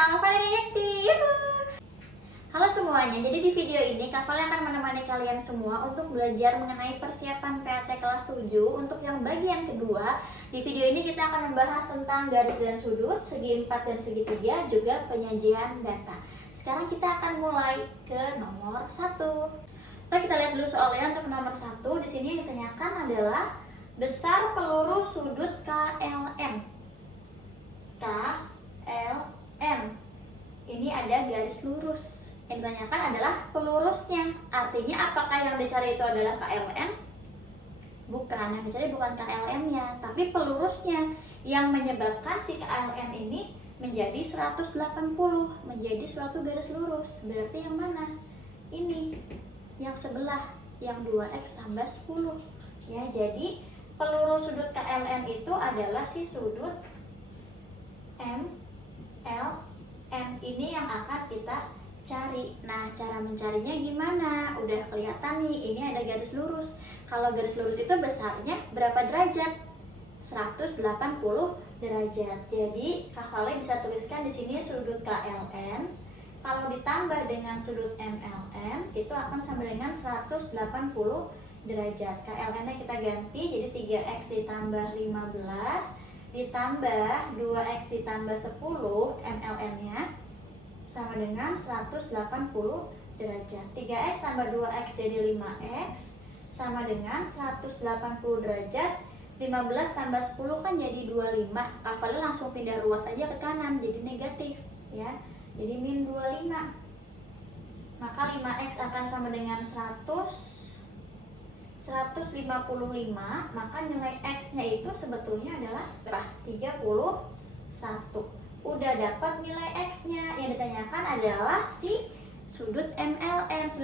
channel Valeria Yakti. Halo semuanya, jadi di video ini Kak Vale akan menemani kalian semua untuk belajar mengenai persiapan PAT kelas 7 untuk yang bagian kedua. Di video ini kita akan membahas tentang garis dan sudut, segi 4 dan segi 3, juga penyajian data. Sekarang kita akan mulai ke nomor 1. Oke, kita lihat dulu soalnya untuk nomor 1. Di sini yang ditanyakan adalah besar peluru sudut KLM. KLM. Ini ada garis lurus. Yang ditanyakan adalah pelurusnya. Artinya apakah yang dicari itu adalah KLM? Bukan, yang dicari bukan KLM-nya, tapi pelurusnya yang menyebabkan si KLM ini menjadi 180, menjadi suatu garis lurus. Berarti yang mana? Ini, yang sebelah, yang 2x tambah 10. Ya, jadi peluru sudut KLM itu adalah si sudut MLM. Ini yang akan kita cari. Nah, cara mencarinya gimana? Udah kelihatan nih, ini ada garis lurus. Kalau garis lurus itu besarnya berapa derajat? 180 derajat. Jadi, Kak Vale bisa tuliskan di sini sudut KLM. Kalau ditambah dengan sudut MLM, itu akan sama dengan 180 derajat. KLM-nya kita ganti jadi 3x ditambah 15 ditambah 2x ditambah 10, MLM-nya sama dengan 180 derajat. 3x tambah 2x jadi 5x sama dengan 180 derajat. 15 tambah 10 kan jadi 25. Kak Vale langsung pindah ruas aja ke kanan, jadi negatif ya. Jadi min 25. Maka 5x akan sama dengan 155, maka nilai x-nya itu sebetulnya adalah 31. Udah dapat nilai x-nya. Yang ditanyakan adalah si sudut MLN.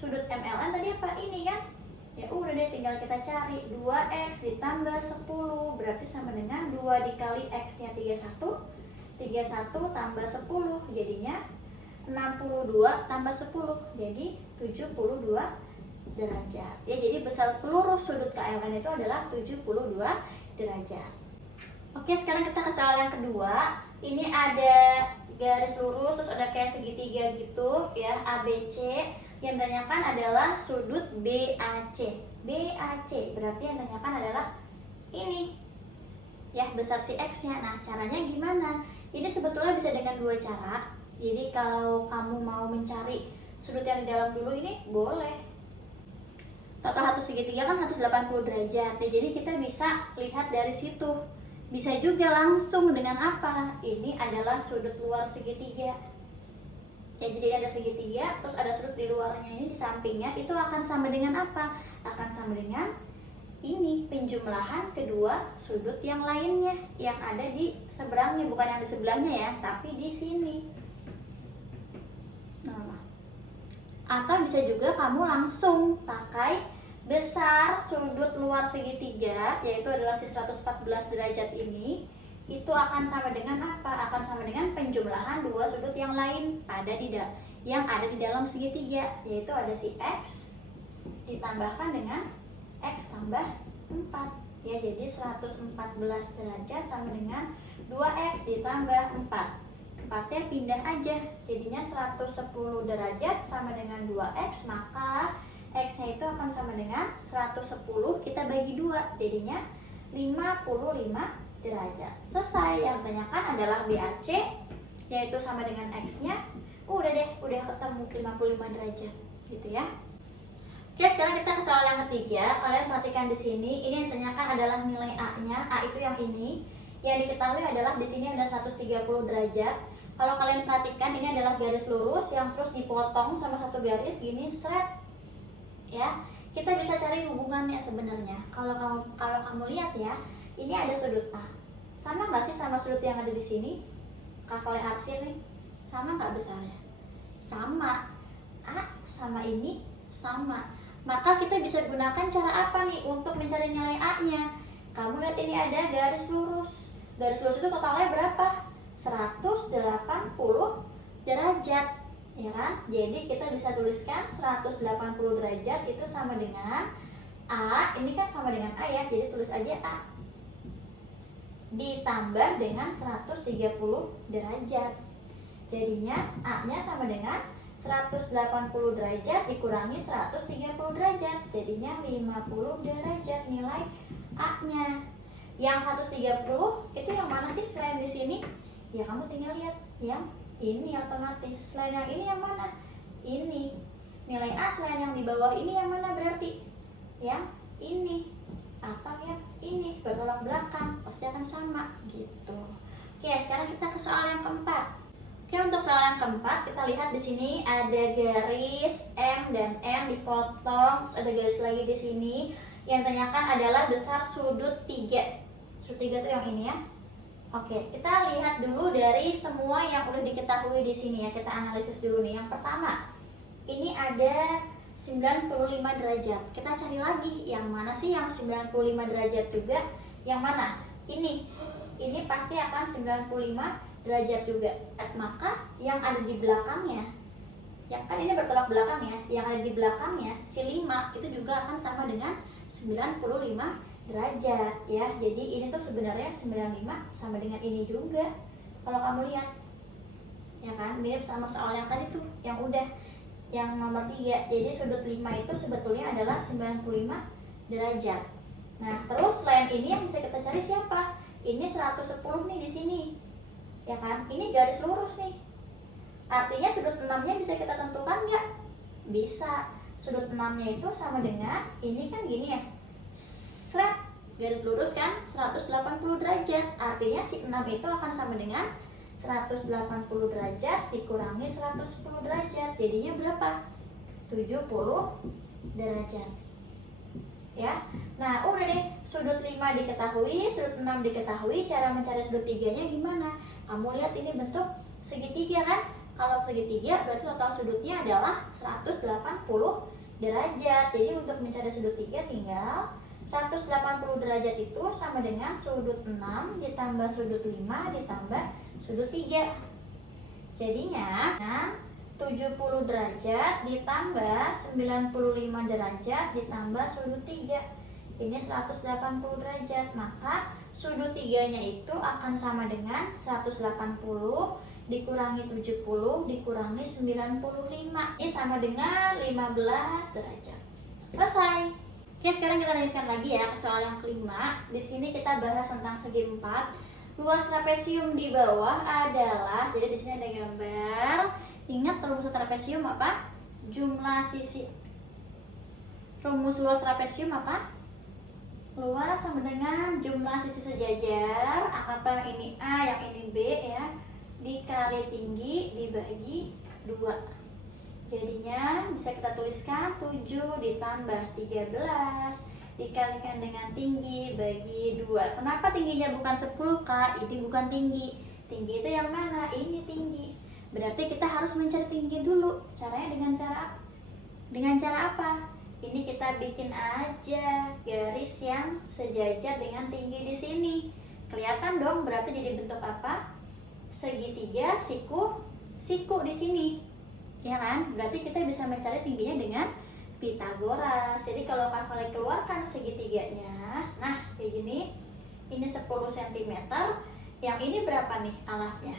Sudut MLN tadi apa? Ini kan? Ya udah deh, tinggal kita cari. 2x ditambah 10 berarti sama dengan 2 dikali x-nya 31. 31 tambah 10 jadinya 62 tambah 10 jadi 72 derajat. Ya, jadi besar peluru sudut KLM itu adalah 72 derajat. Oke, sekarang kita ke soal yang kedua. Ini ada garis lurus, terus ada kayak segitiga gitu ya, ABC. Yang ditanyakan adalah sudut BAC. BAC berarti yang ditanyakan adalah ini. Ya, besar si X-nya. Nah, caranya gimana? Ini sebetulnya bisa dengan dua cara. Jadi kalau kamu mau mencari sudut yang di dalam dulu ini boleh. Total 1 segitiga kan 180 derajat. Ya, jadi kita bisa lihat dari situ. Bisa juga langsung dengan apa? Ini adalah sudut luar segitiga. Ya, jadi ada segitiga, terus ada sudut di luarnya ini di sampingnya, itu akan sama dengan apa? Akan sama dengan ini, penjumlahan kedua sudut yang lainnya yang ada di seberangnya, bukan yang di sebelahnya ya, tapi di sini. Nah, atau bisa juga kamu langsung pakai besar sudut luar segitiga, yaitu adalah si 114 derajat ini, itu akan sama dengan apa? Akan sama dengan penjumlahan dua sudut yang lain yang ada di dalam segitiga, yaitu ada si X ditambahkan dengan X tambah 4. Ya, jadi 114 derajat sama dengan 2X ditambah 4. 4-nya pindah aja, jadinya 110 derajat sama dengan 2X, maka X-nya itu akan sama dengan 110, kita bagi 2, jadinya 55 derajat. Selesai. Yang ditanyakan adalah BAC, yaitu sama dengan X-nya. Udah deh, udah ketemu 55 derajat gitu ya. Oke, sekarang kita ke soal yang ketiga. Kalian perhatikan di sini, ini yang ditanyakan adalah nilai A-nya. A itu yang ini. Yang diketahui adalah di sini ada 130 derajat. Kalau kalian perhatikan, ini adalah garis lurus yang terus dipotong sama satu garis gini, seret. Ya, kita bisa cari hubungannya sebenarnya. Kalau kamu lihat ya, ini ada sudut A. Sama nggak sih sama sudut yang ada di sini? Kak Vale arsir nih. Sama nggak besarnya? Sama. A sama ini sama. Maka kita bisa gunakan cara apa nih untuk mencari nilai A-nya? Kamu lihat ini ada garis lurus. Garis lurus itu totalnya berapa? 180 derajat. Ya kan? Jadi kita bisa tuliskan 180 derajat itu sama dengan A, ini kan sama dengan A ya, jadi tulis aja A. Ditambah dengan 130 derajat. Jadinya A-nya sama dengan 180 derajat dikurangi 130 derajat. Jadinya 50 derajat nilai A-nya. Yang 130 itu yang mana sih selain di sini? Ya kamu tinggal lihat yang ini otomatis. Selain yang ini yang mana? Ini. Nilai A selain yang di bawah ini yang mana berarti? Yang ini atau yang ini, bertolak belakang, pasti akan sama gitu. Oke, sekarang kita ke soal yang keempat. Oke, untuk soal yang keempat kita lihat di sini ada garis M dan N dipotong, terus ada garis lagi di sini. Yang ditanyakan adalah besar sudut 3. Sudut 3 itu yang ini ya. Oke, kita lihat dulu dari semua yang udah diketahui di sini ya. Kita analisis dulu nih. Yang pertama, ini ada 95 derajat. Kita cari lagi yang mana sih yang 95 derajat juga? Yang mana? Ini pasti akan 95 derajat juga. Maka yang ada di belakangnya, yang kan ini bertolak belakang ya, yang ada di belakangnya si 5 itu juga akan sama dengan 95 derajat ya. Jadi ini tuh sebenarnya 95 sama dengan ini juga. Kalau kamu lihat ya kan, mirip sama soal yang tadi tuh, yang udah yang nomor 3. Jadi sudut 5 itu sebetulnya adalah 95 derajat. Nah, terus selain ini yang bisa kita cari siapa? Ini 110 nih di sini. Ya kan? Ini garis lurus nih. Artinya sudut 6-nya bisa kita tentukan nggak? Bisa. Sudut 6-nya itu sama dengan ini kan gini ya. Seret, garis lurus kan 180 derajat. Artinya si 6 itu akan sama dengan 180 derajat dikurangi 110 derajat. Jadinya berapa? 70 derajat. Ya. Nah, udah deh, sudut 5 diketahui, sudut 6 diketahui, cara mencari sudut 3-nya gimana? Kamu lihat ini bentuk segitiga kan? Kalau segitiga berarti total sudutnya adalah 180 derajat. Jadi untuk mencari sudut 3 tinggal 180 derajat itu sama dengan sudut 6 ditambah sudut 5 ditambah sudut 3. Jadinya 70 derajat ditambah 95 derajat ditambah sudut 3. Ini 180 derajat. Maka sudut 3-nya itu akan sama dengan 180 dikurangi 70 dikurangi 95. Ini sama dengan 15 derajat. Selesai. Oke, sekarang kita lanjutkan lagi ya ke soal yang kelima. Di sini kita bahas tentang segi 4. Luas trapesium di bawah adalah, jadi di sini ada gambar. Ingat rumus trapesium apa? Jumlah sisi. Rumus luas trapesium apa? Luas sama dengan jumlah sisi sejajar. Apa yang ini A, yang ini B ya, dikali tinggi dibagi 2. Jadinya bisa kita tuliskan 7 ditambah 13 dikalikan dengan tinggi bagi 2. Kenapa tingginya bukan 10 Kak? Ini bukan tinggi. Tinggi itu yang mana? Ini tinggi. Berarti kita harus mencari tinggi dulu. Caranya dengan cara apa? Ini kita bikin aja garis yang sejajar dengan tinggi di sini. Kelihatan dong berarti jadi bentuk apa? Segitiga, siku di sini. Ya kan? Berarti kita bisa mencari tingginya dengan Pitagoras. Jadi kalau kakak keluarkan segitiganya, nah kayak gini, ini 10 cm, yang ini berapa nih alasnya?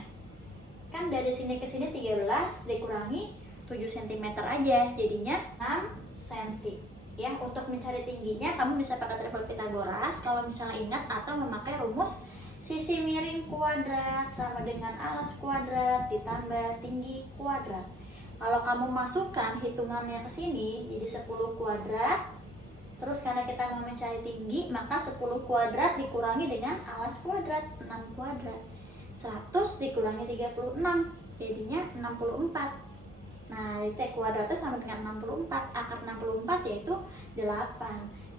Kan dari sini ke sini 13 dikurangi 7 cm aja, jadinya 6 cm. Ya, untuk mencari tingginya kamu bisa pakai triple Pitagoras kalau misalnya ingat, atau memakai rumus sisi miring kuadrat sama dengan alas kuadrat ditambah tinggi kuadrat. Kalau kamu masukkan hitungannya ke sini jadi 10 kuadrat. Terus karena kita mau mencari tinggi, maka 10 kuadrat dikurangi dengan alas kuadrat 6 kuadrat. 100 dikurangi 36 jadinya 64. Nah, T kuadratnya sama dengan 64. Akar 64 yaitu 8.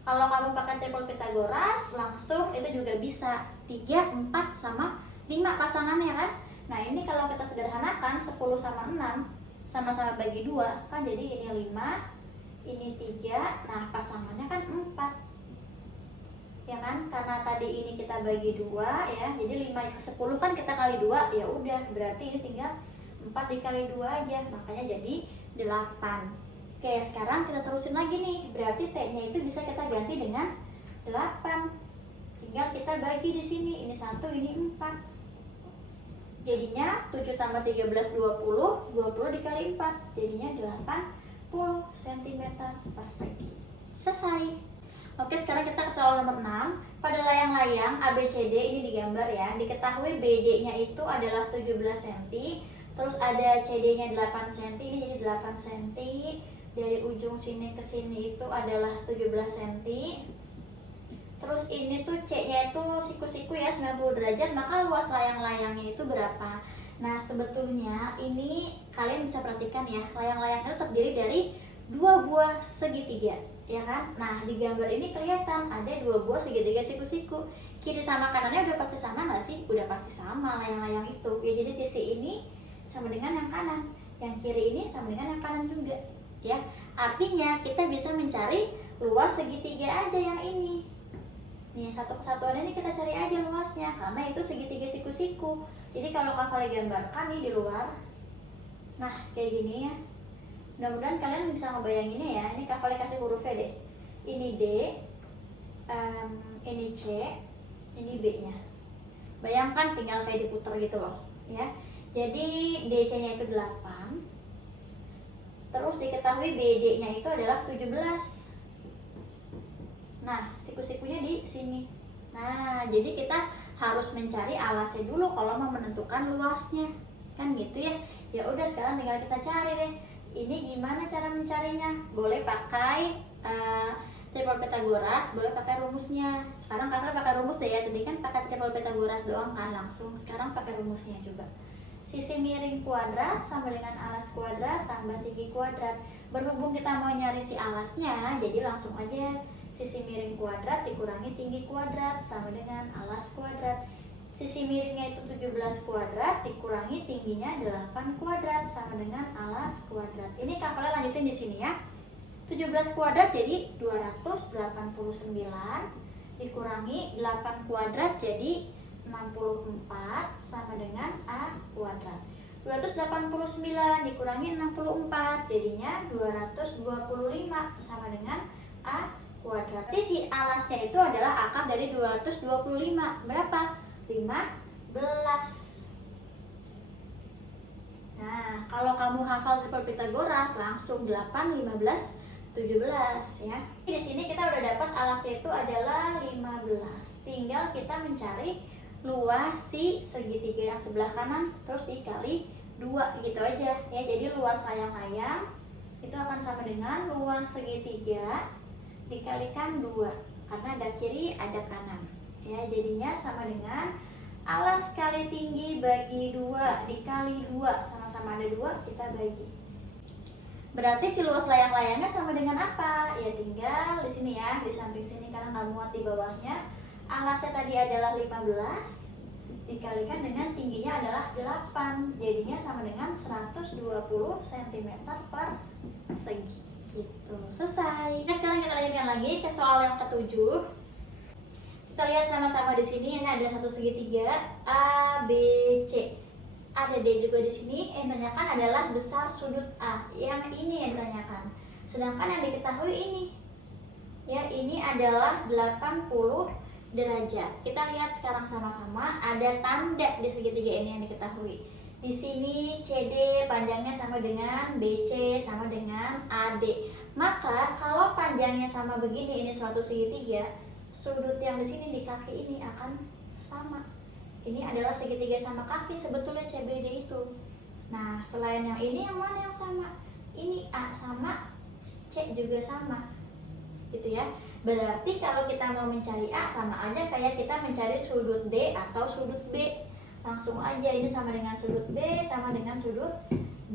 Kalau kamu pakai triple Pitagoras langsung itu juga bisa 3, 4 sama 5 pasangannya kan. Nah, ini kalau kita sederhanakan 10 sama 6 sama-sama bagi 2 kan, jadi ini 5, ini 3, nah pasangannya kan 4 ya kan, karena tadi ini kita bagi 2 ya, jadi 5 ke 10 kan kita kali 2, ya udah berarti ini tinggal 4 dikali 2 aja, makanya jadi 8. Oke, sekarang kita terusin lagi nih, berarti T-nya itu bisa kita ganti dengan 8, tinggal kita bagi di sini, ini 1, ini 4. Jadinya 7 tambah 13 20, 20 dikali 4 jadinya 80 cm persegi. Selesai. Oke, sekarang kita ke soal nomor 6. Pada layang-layang ABCD ini digambar ya. Diketahui BD-nya itu adalah 17 cm. Terus ada CD-nya 8 cm, ini jadi 8 cm. Dari ujung sini ke sini itu adalah 17 cm. Terus ini tuh C-nya itu siku-siku ya 90 derajat, maka luas layang-layangnya itu berapa? Nah, sebetulnya ini kalian bisa perhatikan ya, layang-layang itu terdiri dari 2 buah segitiga, ya kan? Nah, di gambar ini kelihatan ada 2 buah segitiga siku-siku. Kiri sama kanannya udah pasti sama nggak sih? Udah pasti sama layang-layang itu. Ya, jadi sisi ini sama dengan yang kanan, yang kiri ini sama dengan yang kanan juga, ya. Artinya kita bisa mencari luas segitiga aja yang ini. Nih, satu kesatuan ini kita cari aja luasnya, karena itu segitiga siku-siku. Jadi kalau Kak gambarkan nih di luar, nah kayak gini ya. Mudah-mudahan kalian bisa ngebayanginnya ya. Ini Kak kasih hurufnya deh. Ini D, ini C, ini B-nya. Bayangkan tinggal kayak diputar gitu loh, ya. Jadi DC-nya itu 8. Terus diketahui BD-nya itu adalah 17. Nah, siku-sikunya di sini. Nah, jadi kita harus mencari alasnya dulu kalau mau menentukan luasnya. Kan gitu ya. Ya udah, sekarang tinggal kita cari deh. Ini gimana cara mencarinya? Boleh pakai triple Pythagoras, boleh pakai rumusnya. Sekarang Kakak pakai rumus deh ya. Tadi kan pakai triple Pythagoras doang kan langsung. Sekarang pakai rumusnya coba. Sisi miring kuadrat sama dengan alas kuadrat tambah tinggi kuadrat. Berhubung kita mau nyari si alasnya, jadi langsung aja sisi miring kuadrat dikurangi tinggi kuadrat sama dengan alas kuadrat. Sisi miringnya itu 17 kuadrat dikurangi tingginya 8 kuadrat sama dengan alas kuadrat. Ini Kakak lanjutin di sini ya. 17 kuadrat jadi 289 dikurangi 8 kuadrat jadi 64 sama dengan A kuadrat. 289 dikurangi 64 jadinya 225 sama dengan A kuadrat. Jadi si alasnya itu adalah akar dari 225. Berapa? 15. Nah, kalau kamu hafal triple Pythagoras langsung 8, 15, 17 ya. Di sini kita udah dapat alasnya itu adalah 15. Tinggal kita mencari luas si segitiga yang sebelah kanan terus dikali 2 gitu aja ya. Jadi luas layang-layang itu akan sama dengan luas segitiga dikalikan 2 karena ada kiri ada kanan ya. Jadinya sama dengan alas kali tinggi bagi 2 dikali 2, sama-sama ada 2 kita bagi. Berarti si luas layang-layangnya sama dengan apa? Ya tinggal di sini ya, di samping sini karena nggak muat di bawahnya. Alasnya tadi adalah 15 dikalikan dengan tingginya adalah 8, jadinya sama dengan 120 cm persegi. Gitu, selesai. Nah, sekarang kita lanjutkan lagi ke soal yang ke-7. Kita lihat sama-sama di sini. Ini ada satu segitiga A, B, C. Ada D juga di sini. Yang ditanyakan adalah besar sudut A. Yang ini yang ditanyakan. Sedangkan yang diketahui ini, ya ini adalah 80 derajat. Kita lihat sekarang sama-sama. Ada tanda di segitiga ini yang diketahui. Di sini CD panjangnya sama dengan BC sama dengan AD. Maka kalau panjangnya sama begini, ini suatu segitiga, sudut yang di sini di kaki ini akan sama. Ini adalah segitiga sama kaki sebetulnya CBD itu. Nah, selain yang ini yang mana yang sama? Ini A sama, C juga sama. Gitu ya. Berarti kalau kita mau mencari A sama aja kayak kita mencari sudut D atau sudut B. Langsung aja ini sama dengan sudut B sama dengan sudut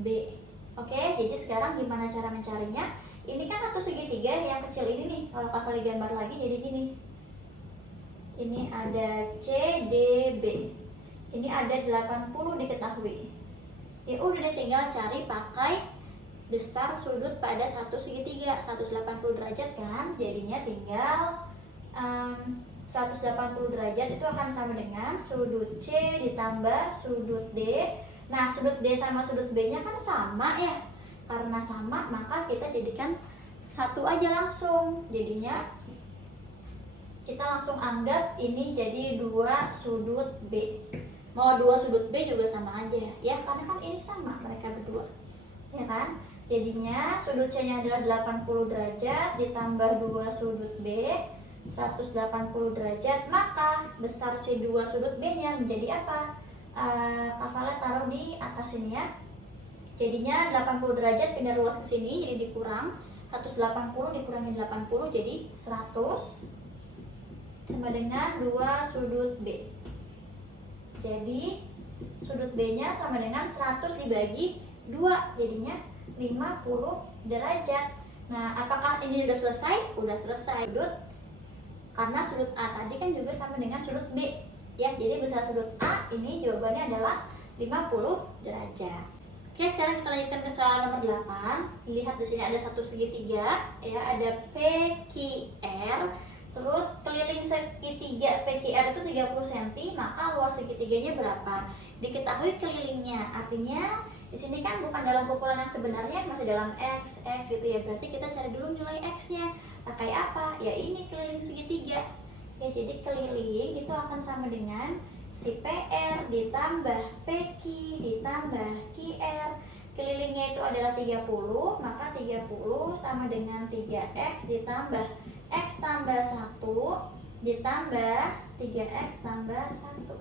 B. Oke, jadi sekarang gimana cara mencarinya? Ini kan satu segitiga yang kecil ini nih. Kalau Kakak gambar lagi jadi gini. Ini ada C, D, B. Ini ada 80 diketahui. Ya udah deh, tinggal cari pakai besar sudut pada satu segitiga 180 derajat kan. Jadinya tinggal 180 derajat itu akan sama dengan sudut C ditambah sudut D. Nah, sudut D sama sudut B nya kan sama ya. Karena sama maka kita jadikan satu aja langsung. Jadinya kita langsung anggap ini jadi 2 sudut B. mau 2 sudut B juga sama aja ya, karena kan ini sama mereka berdua, ya kan? Jadinya sudut C-nya adalah 80 derajat ditambah 2 sudut B 180 derajat, maka besar si 2 sudut B-nya menjadi apa? Kak Vale taruh di atas ini ya. Jadinya 80 derajat pindah luas ke sini, jadi dikurang 180 dikurangi 80 jadi 100 sama dengan 2 sudut B. Jadi sudut B-nya sama dengan 100 dibagi 2, jadinya 50 derajat. Nah, apakah ini sudah selesai? Udah selesai. Karena sudut A tadi kan juga sama dengan sudut B ya, jadi besar sudut A ini jawabannya adalah 50 derajat. Oke, sekarang kita lanjutkan ke soal nomor 8. Lihat di sini ada satu segitiga ya, ada PQR, terus keliling segitiga PQR itu 30 cm, maka luas segitiganya berapa? Diketahui kelilingnya, artinya di sini kan bukan dalam pukulan yang sebenarnya, masih dalam X gitu ya, berarti kita cari dulu nilai X-nya. Pakai apa? Ya ini keliling segitiga. Ya, jadi keliling itu akan sama dengan si PR ditambah PQ ditambah QR. Kelilingnya itu adalah 30, maka 30 sama dengan 3X ditambah X tambah 1 ditambah 3X tambah 1.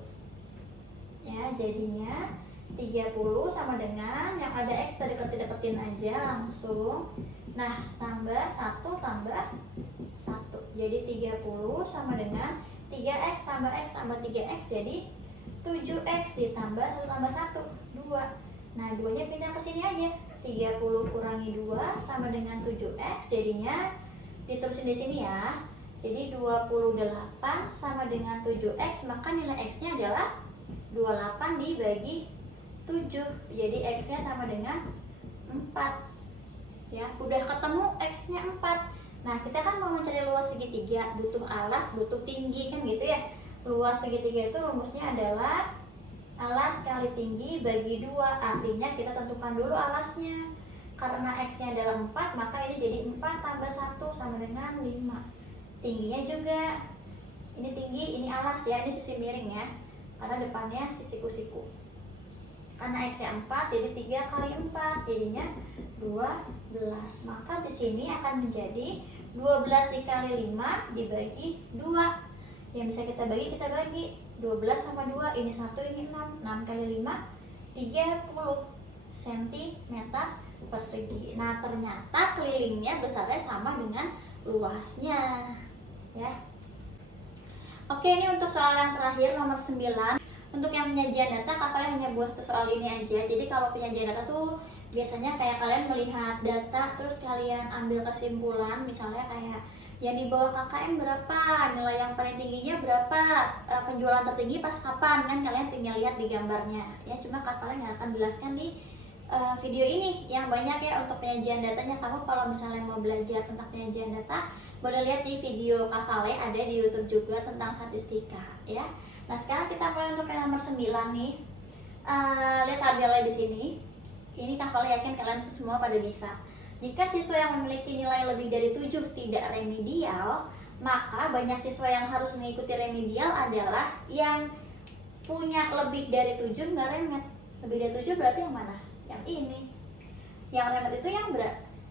Ya, jadinya 30 sama dengan yang ada X tadi deketin aja langsung. Nah, tambah 1 tambah 1. Jadi 30 sama dengan 3X tambah X tambah 3X jadi 7X ditambah 1 tambah 1, 2. Nah, 2-nya pindah ke sini aja. 30 kurangi 2 sama dengan 7X, jadinya diterusin di sini ya. Jadi 28 sama dengan 7X, maka nilai X-nya adalah 28 dibagi 7. Jadi X-nya sama dengan 4. Ya, udah ketemu X-nya 4. Nah, kita kan mau mencari luas segitiga, butuh alas, butuh tinggi kan gitu ya. Luas segitiga itu rumusnya adalah alas kali tinggi bagi 2. Artinya kita tentukan dulu alasnya. Karena X-nya adalah 4, maka ini jadi 4 tambah 1 sama dengan 5. Tingginya juga, ini tinggi, ini alas ya, ini sisi miring ya, karena depannya sisi kusiku. Karena X-nya 4, jadi 3 kali 4, jadinya 12. Maka di sini akan menjadi 12 dikali 5 dibagi 2. Yang bisa kita bagi 12 sama 2, ini 1, ini 6. 6 kali 5, 30 cm persegi. Nah, ternyata kelilingnya besarnya sama dengan luasnya ya. Oke, ini untuk soal yang terakhir nomor 9. Untuk yang penyajian data, kalian hanya buat ke soal ini aja. Jadi kalau penyajian data tuh biasanya kayak kalian melihat data terus kalian ambil kesimpulan, misalnya kayak yang di bawah KKM berapa, nilai yang paling tingginya berapa, penjualan tertinggi pas kapan, kan kalian tinggal lihat di gambarnya ya. Cuma kalian nggak akan jelaskan di video ini yang banyak ya untuk penyajian datanya. Kamu kalau misalnya mau belajar tentang penyajian data, boleh lihat di video Kak Vale, ada di YouTube juga tentang statistika ya. Nah, sekarang kita mulai untuk yang nomor 9 nih. Lihat tabelnya di sini. Ini Kak Vale yakin kalian semua pada bisa. Jika siswa yang memiliki nilai lebih dari 7 tidak remedial, maka banyak siswa yang harus mengikuti remedial adalah yang punya lebih dari 7 nggak remed. Lebih dari 7 berarti yang mana? Yang ini. Yang remed itu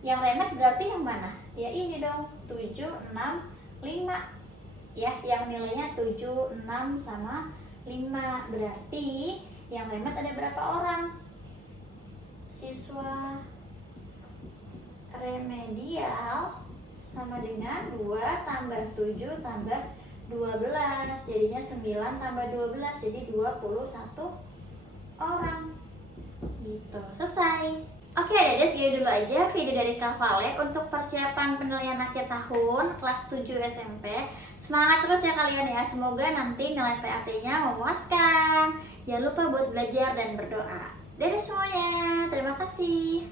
yang remed berarti yang mana? Ya ini dong, 7, 6, 5. Ya, yang nilainya 7, 6 sama 5. Berarti yang remed ada berapa orang? Siswa remedial sama dengan 2 tambah 7 tambah 12, jadinya 9 tambah 12, jadi 21 orang gitu. Selesai. Oke, Dede, segitu dulu aja video dari Kak Vale untuk persiapan penilaian akhir tahun kelas 7 SMP. Semangat terus ya kalian ya, semoga nanti nilai PAT-nya memuaskan. Jangan lupa buat belajar dan berdoa. Dadah semuanya, terima kasih.